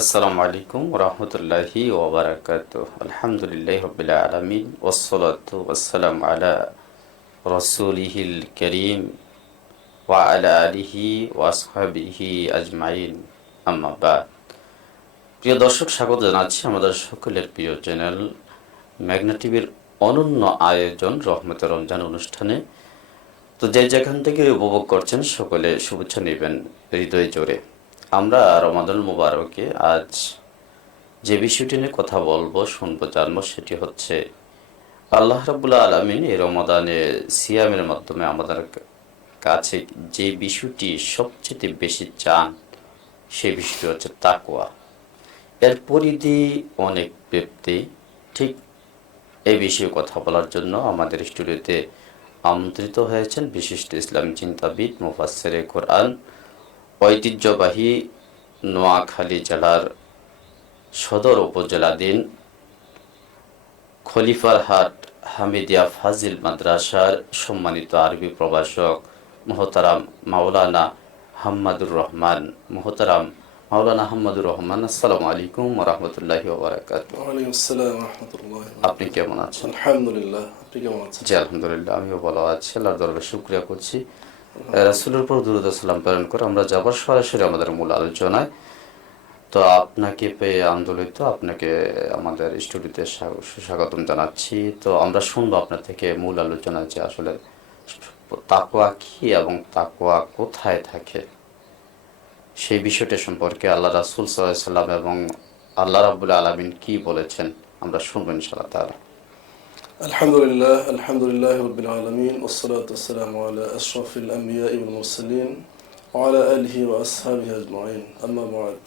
আসসালামু আলাইকুম রহমতুল্লাহি ওবরাকাতুহ। আলহামদুলিল্লাহি রাব্বিল আলামিন ওয়াসসালাতু ওয়াসসালামু আলা রাসূলিহিল কারীম ওয়া আলা আলিহি ওয়া আসহাবিহি আজমাইন, আম্মা বাদ। প্রিয় দর্শক, স্বাগত জানাচ্ছি আমাদের সকলের প্রিয় চ্যানেল মেঘনা টিভির অনন্য আয়োজন রহমতের রমজান অনুষ্ঠানে। তো যে যেখান থেকে উপভোগ করছেন সকলে শুভেচ্ছা নেবেন হৃদয় জোরে। আমরা রমাদান মুবারকে আজ যে বিষয়টি নিয়ে কথা বলবো, শুনবো, জানবো, সেটি হচ্ছে আল্লাহ রাব্বুল আলামিন এই রমাদানে সিয়ামের মাধ্যমে আমাদের কাছে যে বিষয়টি সবচেয়ে বেশি চান, সেই বিষয়টি হচ্ছে তাকওয়া। এর পরিধি অনেক ব্যক্তি। ঠিক এই বিষয়ে কথা বলার জন্য আমাদের স্টুডিওতে আমন্ত্রিত হয়েছেন বিশিষ্ট ইসলাম চিন্তাবিদ, মুফাসসিরে কোরআন, ঐতিহ্যবাহী নোয়াখালী জেলার সদর উপজেলাধীন খলিফারহাট হামিদিয়া ফাজিল মাদ্রাসার সম্মানিত আরবি প্রভাষক মোহতারাম মাওলানা হাম্মাদুর রহমান। আসসালামু আলাইকুম ওয়া রাহমাতুল্লাহি ওয়া বারাকাতুহু। ওয়ালাইকুম আসসালাম ওয়া রাহমাতুল্লাহি ওয়া আপনি কেমন আছেন? আলহামদুলিল্লাহ, আপনি কেমন আছেন? জি আলহামদুলিল্লাহ, আমিও ভালো আছি। আল্লাহর দরবারে শুকরিয়া করছি। রাসূলের উপর দুরূদ ও সালাম প্রেরণ করে আমরা যাবার সরাসরি আমাদের মূল আলোচনায়। তো আপনাকে পেয়ে আন্দোলিত, আপনাকে আমাদের স্টুডিওতে সুস্বাগতম জানাচ্ছি। তো আমরা শুনবো আপনার থেকে মূল আলোচনা, যে আসলে তাকওয়া কি এবং তাকওয়া কোথায় থাকে, সেই বিষয়টা সম্পর্কে আল্লাহ রাসূল সাল্লাল্লাহু আলাইহি সাল্লাম এবং আল্লাহ রাব্বুল আলামিন কি বলেছেন আমরা শুনবো ইনশাআল্লাহ তাআলা। আলহামদুলিল্লাহ রাব্বিল আলামিন ওয়াসসালাতু ওয়াসসালামু আলা আশরাফিল আমবিয়া ওয়াল মুরসালিন ওয়া আলা আলিহি ওয়া আসহাবিহি আজমাইন, আম্মা বা'দ।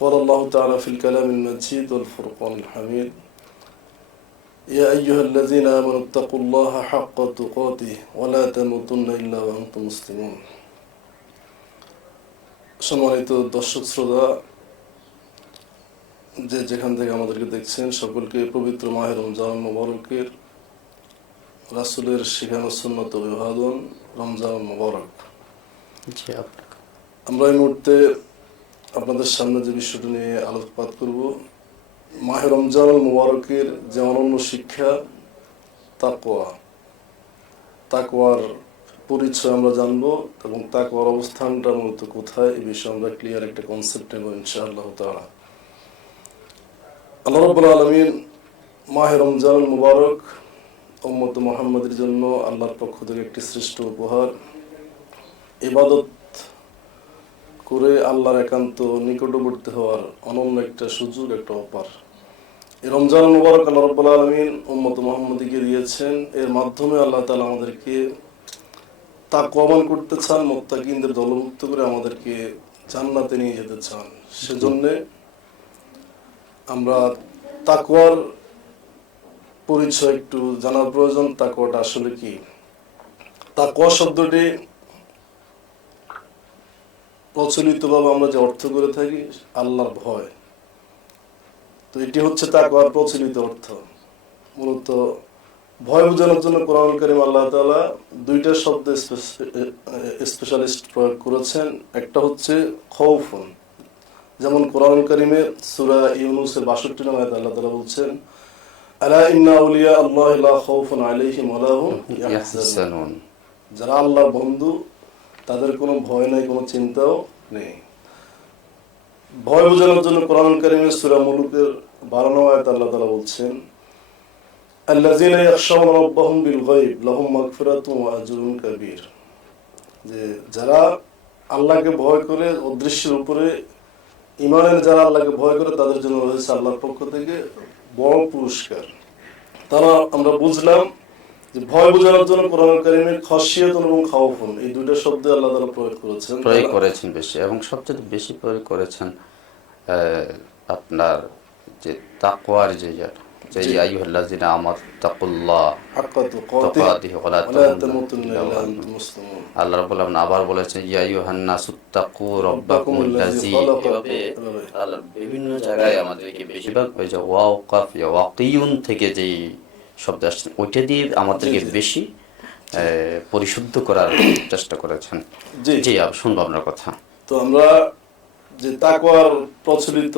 قال الله تعالى في الكلام المجيد والفرقان الحميد: يا أيها الذين آمنوا اتقوا الله حق تقاته ولا تموتن إلا وأنتم مسلمون। সম্মানিত দর্শক শ্রোতা, যে যেখান থেকে আমাদেরকে দেখছেন, সকলকে পবিত্র মাহে রমজান মুবারকের রাসূলের শিখানো সুন্নত অভিবাদন, রমজান মুবারক। আমরা এই মুহূর্তে আপনাদের সামনে যে বিষয়টি নিয়ে আলোকপাত করব, মাহে রমজান মুবারকের যে অনন্য শিক্ষা তাকওয়া, তাকওয়ার পরিচয় আমরা জানবো এবং তাকওয়ার অবস্থানটা মূলত কোথায়, এই বিষয়ে আমরা ক্লিয়ার একটা কনসেপ্ট নেব ইনশাআল্লাহ তাআলা। আল্লাহ রাব্বুল আলামিন মাহে রমজান মুবারক উম্মত মুহাম্মাদের জন্য আল্লাহর পক্ষ থেকে একটি শ্রেষ্ঠ উপহার, ইবাদত করে আল্লাহর একান্ত নিকটবর্তী হওয়ার অনন্য একটা সুযোগ, একটা অপার। এই রমজান মুবারক আল্লাহ রাব্বুল আলামিন উম্মত মুহাম্মাদকে দিয়েছেন। এর মাধ্যমে আল্লাহ তাআলা আমাদেরকে তাকওয়াবান করতে চান, মুত্তাকিনদের দলভুক্ত করে আমাদেরকে জান্নাতে নিয়ে যেতে চান। সেজন্য আমরা তাকওয়ার পরিচয় একটু জানার প্রয়োজন। তাকওয়াটা আসলে কি? তাকওয়া শব্দটি প্রচলিতভাবে আমরা যে অর্থ করে থাকি আল্লাহর ভয়, তো এটি হচ্ছে তাকওয়ার প্রচলিত অর্থ। মূলত ভয় বোঝানোর জন্য কোরআনুল কারীম আল্লাহ তাআলা দুইটা শব্দ স্পেশালিস্ট প্রয়োগ করেছেন। একটা হচ্ছে খাউফুন, যেমন কোরআনুল কারীমের সূরা ইউনূসের ৬২ নম্বর আয়াতে আল্লাহ তাআলা বলছেন, আলা ইন্না আউলিয়া আল্লাহি লা খাউফুন আলাইহিম ওয়া লা হুম ইয়াহজানুন। যারা আল্লাহর বন্ধু তাদের কোনো ভয় নাই, কোনো চিন্তাও নেই। ভয় বোঝানোর জন্য কোরআনুল কারীমের সূরা মুলুকের ১২ নম্বর আয়াতে আল্লাহ তাআলা বলছেন, আল্লাযীনা ইয়াখশাউনা রাব্বাহুম বিল গায়ব লাহুম মাগফিরাতুন ওয়া আজরুন কাবীর। যে যারা আল্লাহকে ভয় করে, অদৃশ্যের উপরে ঈমানের যারা আল্লাহকে ভয় করে, তাদের জন্য রয়েছে আল্লাহর পক্ষ থেকে বড় পুরস্কার। তারা আমরা বুঝলাম যে ভয় বোঝানোর জন্য কোরআনুল কারীমের খাশিয়াতুন এবং খাউফুন এই দুইটা শব্দ আল্লাহ তাআলা প্রয়োগ করেছেন বেশি, এবং সবচেয়ে বেশি প্রয়োগ করেছেন আপনার যে তাকওয়ার যে ইয়া আইয়ুহাল্লাযিনা আমাত্তাকুল্লাহ হাক্কা তুকাতিহি ওয়া লা তামুতুন্না ইল্লা ওয়া আনতুম মুসলিমুন। আল্লাহ রাব্বুল আলামিন আবার বলেছেন ইয়া আইয়ুহান নাসুত্তাকু রাব্বাকুমুল্লাযী। আল্লাহ বিভিন্ন জায়গায় আমাদেরকে বেশিরভাগ ওই যে ওয়াকাফ ওয়াকিয়ুন থেকে যেই শব্দ আসছে ওইটা দিয়ে আমাদেরকে বেশি পরিশুদ্ধ করার চেষ্টা করেছেন। জি শুনবো আপনার কথা। তো আমরা যে তাকওয়ার প্রচলিত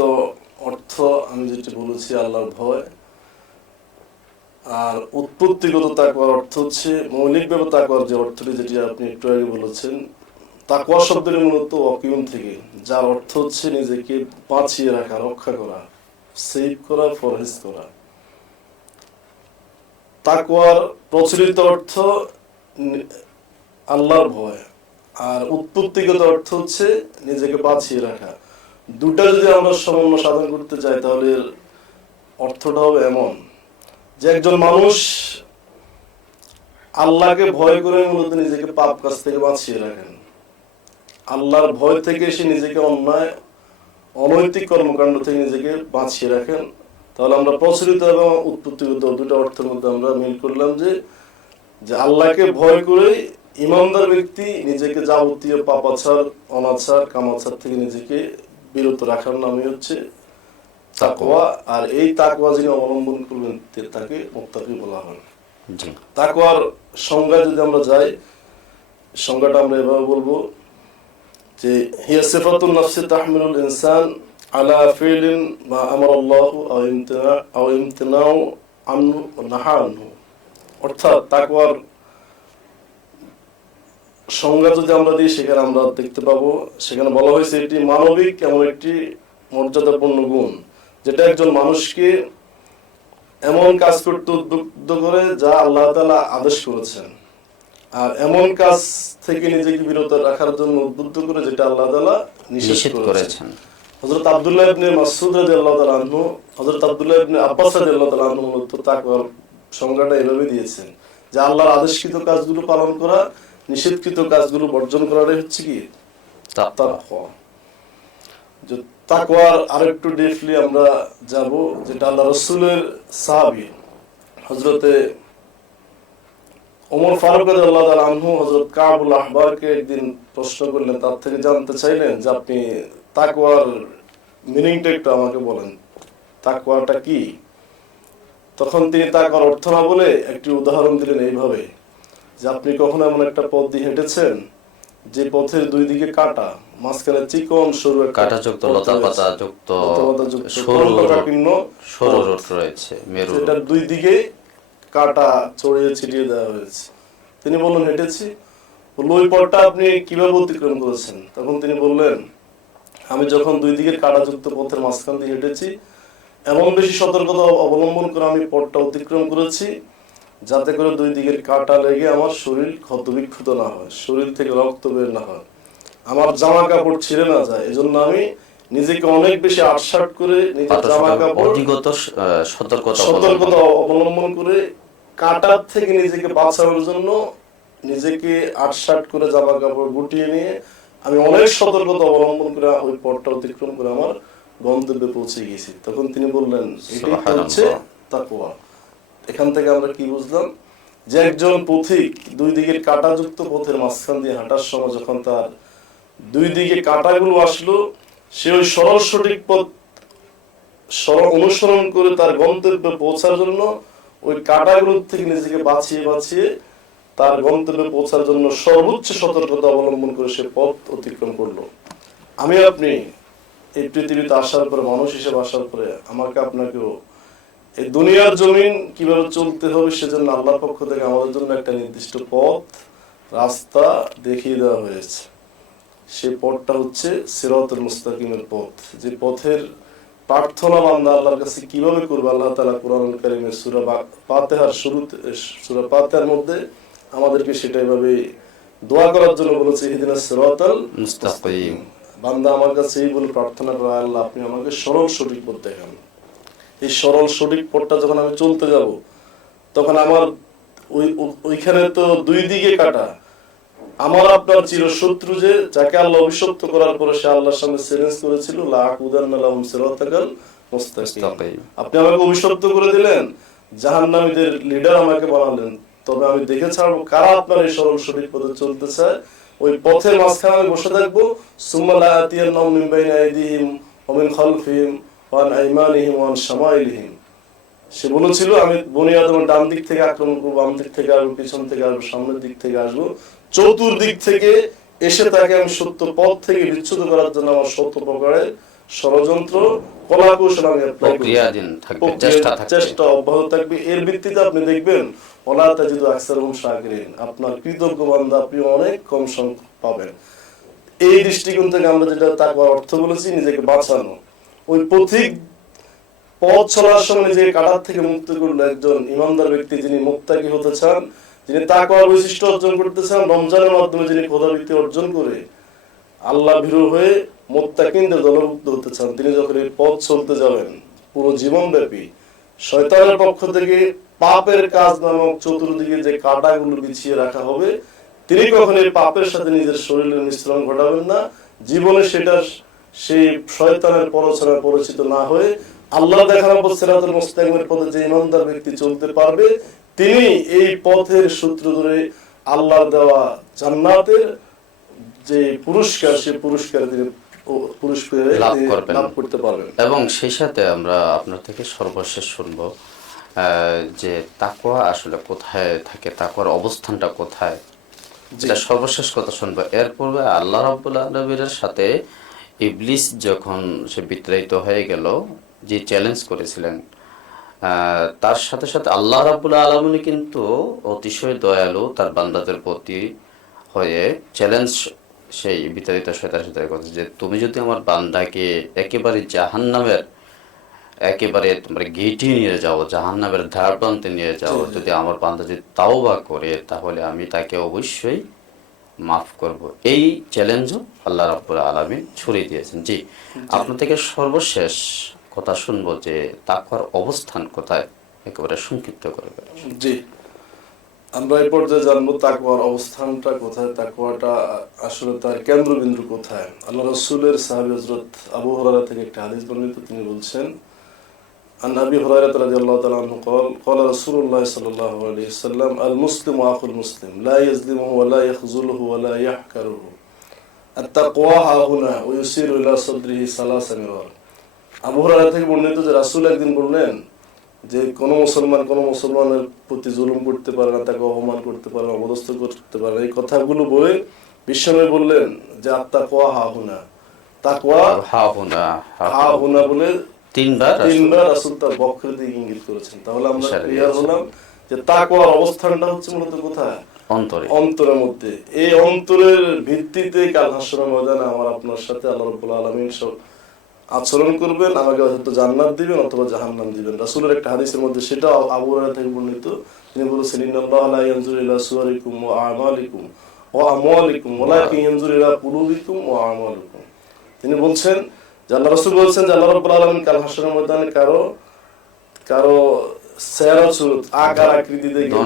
অর্থ আমি যেটা বলেছি আল্লাহর ভয়, আর উৎপত্তিগত তাকওয়ার অর্থ হচ্ছে মৌলিকভাবে তাকওয়ার যে অর্থটি যেটি আপনি একটু আগে বলেছেন, তাকওয়া শব্দের মূলত ওয়াকিউন থেকে, যার অর্থ হচ্ছে নিজেকে বাঁচিয়ে রাখা, রক্ষা করা, সেভ করা, ফরহেজ করা। তাকওয়ার প্রচলিত অর্থ আল্লাহর ভয়, আর উৎপত্তিগত অর্থ হচ্ছে নিজেকে বাঁচিয়ে রাখা। দুটা যদি আমরা সমন্বয় সাধন করতে চাই তাহলে অর্থটা হবে এমন যে একজন মানুষ আল্লাহকে ভয় করে মূলত নিজেকে পাপ কাজ থেকে বাঁচিয়ে রাখেন, আল্লাহর ভয় থেকে সে নিজেকে অন্যায় অনৈতিক কর্মকাণ্ড থেকে নিজেকে বাঁচিয়ে রাখেন। তাহলে আমরা প্রচলিত এবং উৎপত্তিগত দুটো অর্থের মধ্যে আমরা মিল করলাম যে আল্লাহকে ভয় করে ইমানদার ব্যক্তি নিজেকে যাবতীয় পাপাচার, অনাচার, কামাচার থেকে নিজেকে বিরত রাখার নামই হচ্ছে তাকওয়া। আর এই তাকওয়া যিনি অবলম্বন করবেন তাকে মুত্তাকি বলা হয়। তাকওয়ার সংজ্ঞা যদি আমরা যাই, সংজ্ঞাটা আমরা এভাবে বলবো যে হিয়া সিফাতুন নাফসি তাহমিলুল ইনসান আলা ফিলিন মা আমারাল্লাহু আও ইমতিনাউ আনহু ওয়া নাহা আনহু। অর্থাৎ তাকওয়ার সংজ্ঞা যদি আমরা দিই সেখানে আমরা দেখতে পাবো, সেখানে বলা হয়েছে এটি মানবিক এমন একটি মর্যাদাপূর্ণ গুণ যেটা একজন মানুষকে এমন কাজ করতে উদ্বুদ্ধ করে যা আল্লাহ তাআলা আদেশ করেছেন, আর এমন কাজ থেকে নিজেকে বিরত রাখার জন্য উদ্বুদ্ধ করে যেটা আল্লাহ তাআলা নিষেধ করেছেন। হযরত আব্দুল্লাহ ইবনে মাসউদ রাদিয়াল্লাহু তাআলা আনহু, হযরত আব্দুল্লাহ ইবনে আব্বাস রাদিয়াল্লাহু তাআলা আনহু তাকওয়ার সংজ্ঞাটা এভাবে দিয়েছেন যে আল্লাহর আদেশকৃত কাজগুলো পালন করা, নিষেধকৃত কাজগুলো বর্জন করাটাই হচ্ছে কি তাকওয়া। যে তাকওয়ার আরেকটু ডিপলি আমরা যাব, যেটা আল্লাহ রাসূলের সাহাবী হযরতে ওমর ফারুক রাদিয়াল্লাহু তাআলা আনহু হযরত কাবুল আহবারকে একদিন প্রশ্ন করলেন, তার থেকে জানতে চাইলেন যে আপনি তাকওয়ার মিনিংটা একটু আমাকে বলেন, তাকওয়াটা কি? তখন তিনি তাকওয়ার অর্থ না বলে একটি উদাহরণ দিলেন এইভাবে যে আপনি কখনো এমন একটা পথ দিয়ে হেঁটেছেন যে পথের দুই দিকে কাটা, মাঝখানে চিকন সরু কাঁটাযুক্ত লতাপাতাযুক্ত সরু রোড রয়েছে, যেটার দুই দিকে কাটা ছড়িয়ে ছিটিয়ে দেওয়া হয়েছে। তিনি বললেন হেঁটেছি। ওই পথটা আপনি কিভাবে অতিক্রম করেছেন? তখন তিনি বললেন আমি যখন দুই দিকের কাটাযুক্ত পথের মাঝখান দিয়ে হেঁটেছি এমন বেশি সতর্কতা অবলম্বন করে আমি পথটা অতিক্রম করেছি যাতে করে দুই দিকের কাটা লেগে আমার শরীর ক্ষতবিক্ষত না হয়, শরীর থেকে রক্ত বের না হয়, আমার জামা কাপড় ছিঁড়ে না যায়। এজন্য আমি নিজেকে অনেক বেশি আটসাট করে নিজের জামা কাপড় সতর্কতা অবলম্বন করে কাটার থেকে নিজেকে বাঁচানোর জন্য নিজেকে আটসাট করে জামা কাপড় গুটিয়ে নিয়ে আমি অনেক সতর্কতা অবলম্বন করে ওই পথটা অতিক্রম করে আমার গন্তব্যে পৌঁছে গেছি। তখন তিনি বললেন এটাই হচ্ছে তাকওয়া। এখান থেকে আমরা কি বুঝলাম যে একজন পথিক দুই দিকের কাঁটাযুক্ত পথের মাঝখান দিয়ে হাঁটার সময় যখন তার দুই দিকে কাঁটাগুলো আসলো, সে ওই সরল সঠিক পথ অনুসরণ করে তার গন্তব্যে পৌঁছার জন্য ওই কাঁটাগুলো থেকে নিজেকে বাঁচিয়ে বাঁচিয়ে তার গন্তব্যে পৌঁছার জন্য সর্বোচ্চ সতর্কতা অবলম্বন করে সে পথ অতিক্রম করলো। আমি আপনি এই পৃথিবীতে আসার পরে, মানুষ হিসেবে আসার পরে আমাকে আপনাকেও এই দুনিয়ার জমিন কিভাবে চলতে হবে সেজন্য আল্লাহর পক্ষ থেকে আমাদের জন্য একটা নির্দিষ্ট পথ, রাস্তা দেখিয়ে দেওয়া হয়েছে। সেই পথটা হচ্ছে সিরাতুল মুস্তাকিমের পথ, যে পথের প্রার্থনা বান্দা আল্লাহর কাছে কিভাবে করবে আল্লাহ তাআলা কোরআনুল কারীমের সূরা ফাতিহার শুরুতে, সূরা ফাতিহার মধ্যে আমাদেরকে সেটা এভাবে দোয়া করার জন্য বলেছে, ইহদিনাস সিরাতাল মুস্তাকিম। বান্দা আমার কাছে এই বলে প্রার্থনা করে, আল্লাহ আপনি আমাকে সরল সঠিক পথ দেখান। এই সরল সঠিক পথটা যখন আমি চলতে যাব তখন আমার ওইখানে তো দুই দিকে কাটা, আমার আপনার চিরশত্রু যে যাকে আল্লাহ অভিশপ্ত করার পরে সে আল্লাহর সামনে চ্যালেঞ্জ করেছিল লা আকুদান্না লাহুম সিরাতাকাল মুস্তাকিম, আপনি আমাকে অভিশপ্ত করে দিলেন, জাহান্নামীদের লিডার আমাকে বানালেন, তবে আমি দেখে ছাড়বো কারা আপনার এই সরল সঠিক পথে চলতে চায়। ওই পথের মাঝখানে আমি বসে থাকবো, সুম্মা লা আতিয়ান্নাহুম মিন বাইনি আইদিহিম ওয়া মিন খালফিহিম ওয়া আন আইমানিহিম ওয়া আন শামাইলিহিম। সে বলেছিল আমি বনি আদমের ডান দিক থেকে আক্রমণ করবো, বাম দিক থেকে আসবো, পিছন থেকে আসবো, সামনের দিক থেকে আসবো, চতুর্দিক থেকে এসে তাকে আমি সত্য পথ থেকে বিচ্যুত করার জন্য আমার শত প্রকারের ষড়যন্ত্র কলা কৌশল আমি অ্যাপ্লাই করব, চেষ্টা অব্যাহত থাকবে। এর ভিত্তিতে আপনি দেখবেন ওলা তাজিদু আকসারহুম শাকিরিন, আপনার কৃতজ্ঞ বান্দা আপনি অনেক কম সংখ্যক পাবেন। এই দৃষ্টিকোণ থেকে আমরা যেটা তাকওয়ার অর্থ বলেছি, নিজেকে বাঁচানো, ওই পথিক পথ চলার সময় নিজেকে কাঁটার থেকে মুক্ত করলো একজন ইমানদার ব্যক্তি, যিনি মুত্তাকি হতে চান, যিনি তাকওয়ার বৈশিষ্ট্য অর্জন করতে চান, রমজানের মাধ্যমে যিনি খোদাভীতি অর্জন করে আল্লাহ ভীরু হয়ে মুত্তাকিনদের দলভুক্ত হতে চান, তিনি যখন এই পথ চলতে যাবেন পুরো জীবনব্যাপী শয়তানের পক্ষ থেকে পাপের কাজ নামক চতুর্দিকে যে কাঁটাগুলো বিছিয়ে রাখা হবে, তিনি কখন এই পাপের সাথে নিজের শরীরের মিশ্রণ ঘটাবেন না। জীবনে সেটা সেই শয়তানের প্ররোচনায় পরিচিত না হয়ে আল্লাহ দেখানো সিরাতুল মুস্তাকিমের পথে যে ইমানদার ব্যক্তি চলতে পারবে, তিনি এই পথের সূত্র ধরে আল্লাহর দেওয়া জান্নাতের যে পুরস্কার, সেই পুরস্কার তিনি লাভ করতে পারবেন। এবং সেই সাথে আমরা আপনার থেকে সর্বশেষ শুনবো যে তাকওয়া আসলে কোথায় থাকে, তাকওয়ার অবস্থানটা কোথায়, এটা সর্বশেষ কথা শুনবো। এর পূর্বে আল্লাহ রাব্বুল আলামিনের সাথে ইবলিস যখন সে বিতাড়িত হয়ে গেল, যে চ্যালেঞ্জ করেছিলেন, তার সাথে সাথে আল্লাহ রাব্বুল আলামিন কিন্তু অতিশয় দয়ালু তার বান্দাদের প্রতি হয়ে চ্যালেঞ্জ সেই বিতাড়িত শয়তানের সাথে কথা, যে তুমি যদি আমার বান্দাকে একেবারে জাহান্নামের একেবারে তোমরা গেটে নিয়ে যাও, জাহান্নামের ধার প্রান্তে নিয়ে যাও, যদি আমার বান্দা যদি তাওবা করে, তাহলে আমি তাকে অবশ্যই মাফ করব। এই চ্যালেঞ্জও আল্লাহ রাব্বুল আলামিন ছড়িয়ে দিয়েছেন। জি, আপনার থেকে সর্বশেষ কথা শুনবো যে তাকওয়ার অবস্থান কোথায়, একেবারে সংক্ষিপ্ত করবেন। জি, আমরা এই পর্যায়ে জানবো তাকওয়ার অবস্থানটা কোথায়, তাকওয়াটা আসলে তার কেন্দ্রবিন্দু কোথায়। আল্লাহ রাসূলের সাহাবী হযরত আবু হুরায়রা থেকে একটা হাদিস বর্ণিত, তিনি বলছেন, عن أبي هريرة رضي الله تعالى عنه قال قال رسول الله صلى الله عليه وسلم المسلم أخو المسلم لا يظلمه ولا يخذله ولا يحقره التقوى ها هنا ويشير إلى صدره ثلاث مرار। আবু হুরায়রা থেকে বর্ণিত যে রাসূল একদিন বললেন যে কোন মুসলমানের প্রতি জুলুম করতে পারে না, তাকে অপমান করতে পারে না, অবদস্থ করতে পারে না। এই কথাগুলো বলে বিশ্বনবী বললেন যে আত্তাকওয়া হা হুনা, তাকওয়া হা হুনা বলে তিনবার রাসূল তার বক্ষের দিকে ইঙ্গিত করেছেন। তাহলে আমরা ক্লিয়ার হলাম যে তাকওয়ার অবস্থানটা হচ্ছে মূলত কোথায়, অন্তরের মধ্যে। এই অন্তরের ভিত্তিতে কাল হাশরের ময়দানে আমার আপনার সাথে আল্লাহ রাব্বুল আলামিন সব আচরণ করবেন, আমাকে হয়তো জান্নাত দিবেন অথবা জাহান্নাম দিবেন। রাসূলের একটা হাদিসের মধ্যে সেটা আবু হুরায়রা থেকে বর্ণিত, তিনি বলেছেন ইন্নাল্লাহা লা ইয়ানজুরু ইলা সুওয়ারিকুম ওয়া আমালিকুম ওয়া আমওয়ালিকুম ওয়ালাকিন ইয়ানজুরু ইলা কুলুবিকুম ওয়া আমালিকুম। তিনি বলছেন যে আল্লাহ রাসূল বলছেন যে আল্লাহ রাব্বুল আলামিন কাল হাশরের ময়দানে কারো চেহারা সুরত আকার আকৃতি দেখে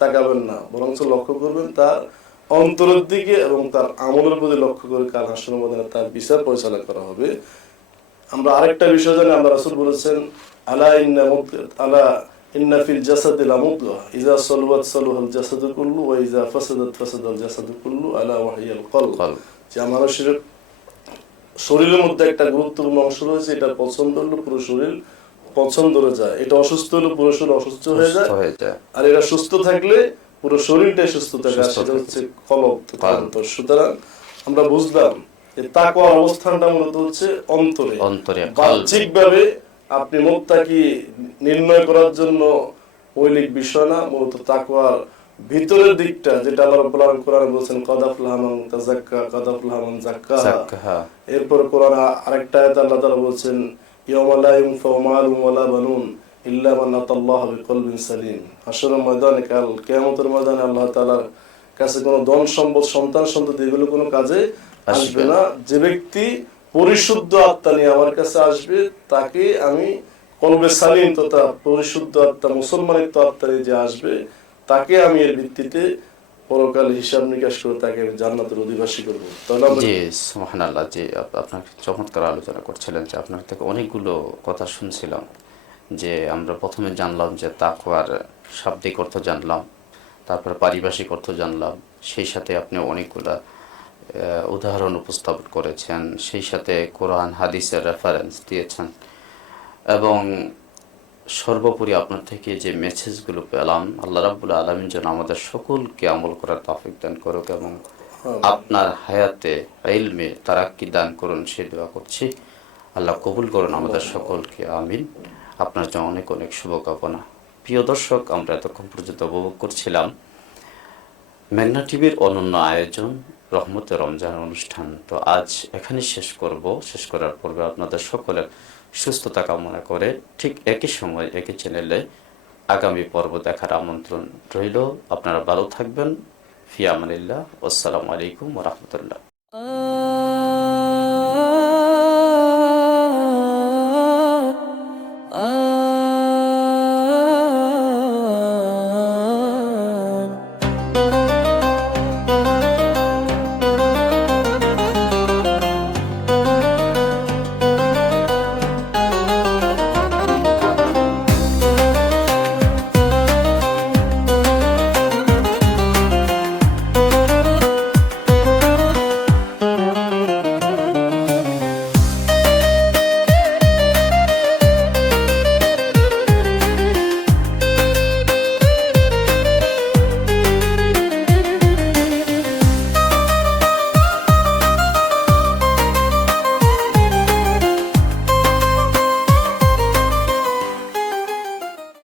তাকাবেন না, বরং লক্ষ্য করবেন তার অন্তরের দিকে এবং তার আমলের প্রতি লক্ষ্য করে কাল হাশরের ময়দানে তার বিচার পরিচালনা করা হবে। আমরা আরেকটা বিষয় জানি, আল্লাহ রাসূল বলেছেন আলা ইন্না ফিল জাসাদি লামুদগাহ ইযা সালুয়াত সালুহাল জাসাদু কুল্লু ওয়া ইযা ফাসাদাত ফাসাদাল জাসাদু কুল্লু আলা ওয়াহিয়াল কলব। যে মানুষের শরীরের মধ্যে একটা গুরুত্বপূর্ণ অংশ রয়েছে, এটা পছন্দ হলে পুরো শরীর পছন্দ হয়ে যায়, এটা অসুস্থ হলে পুরো শরীর অসুস্থ হয়ে যায়, আর এটা সুস্থ থাকলে পুরো শরীরটাই সুস্থ থাকে, আর সেটা হচ্ছে কলব। সুতরাং আমরা বুঝলাম যে তাকওয়ার অবস্থানটা মূলত হচ্ছে অন্তরে। বাহ্যিকভাবে আপনি মুত্তাকি নির্ণয় করার জন্য মৌলিক বিষয় না, মূলত তাকওয়ার ভিতরের দিকটা, যেটা আল্লাহ রাব্বুল আলামিন কোরআনে বলেছেন কদ আফলাহা মান তাযাক্কা কদ আফলাহা মান যাক্কাহা। এরপর কোরআনে আরেকটা আয়াতে আল্লাহ তাআলা বলেছেন ইয়াওমা লা ইয়ানফাউ মালুন ওয়ালা বানুন ইল্লা মান আতাল্লাহা বিকলবিন সালিম। হাশরের ময়দানে, কাল কিয়ামতের ময়দানে আল্লাহ তাআলার কাছে কোনো ধন সম্পদ, সন্তান সন্ততি এগুলো কোনো কাজে আসবে না। যে ব্যক্তি পরিশুদ্ধ আত্মা নিয়ে আমার কাছে আসবে, তাকে আমি কলবে সালিম তথা পরিশুদ্ধ আত্মা, মুসলমানিত্ব আত্মা নিয়ে যে আসবে, তাকে আমি এর ভিত্তিতে পরকাল হিসাব নিকাশ করে তাকে জান্নাতের অধিবাসী করবো। জি সুবহানাল্লাহ। জি, আপনার চমৎকার আলোচনা করছিলেন, যে আপনার থেকে অনেকগুলো কথা শুনছিলাম। যে আমরা প্রথমে জানলাম যে তাকওয়ার শাব্দিক অর্থ জানলাম, তারপর পারিভাষিক অর্থ জানলাম, সেই সাথে আপনি অনেকগুলা উদাহরণ উপস্থাপন করেছেন, সেই সাথে কোরআন হাদিসের রেফারেন্স দিয়েছেন, এবং সর্বোপরি আপনার থেকে যে মেসেজগুলো পেলাম, আল্লাহ রাব্বুল আলামিন যেন আমাদের সকলকে আমল করার তৌফিক দান করুক এবং আপনার হায়াতে ইলমে তারাক্কি দান করুন, সে দোয়া করছি। আল্লাহ কবুল করুন আমাদের সকলকে, আমিন। আপনার জন্য অনেক অনেক শুভকামনা। প্রিয় দর্শক, আমরা এতক্ষণ পর্যন্ত উপভোগ করছিলাম মেঘনা টিভির অনন্য আয়োজন রহমতে রমজান অনুষ্ঠান। তো আজ এখানে শেষ করব। শেষ করার পূর্বে আপনাদের সকলের সুস্থতা কামনা করে ঠিক একই সময় একই চ্যানেলে আগামী পর্ব দেখার আমন্ত্রণ রইল। আপনারা ভালো থাকবেন। ফি আমানিল্লাহ। আসসালামু আলাইকুম ওয়া রাহমাতুল্লাহ।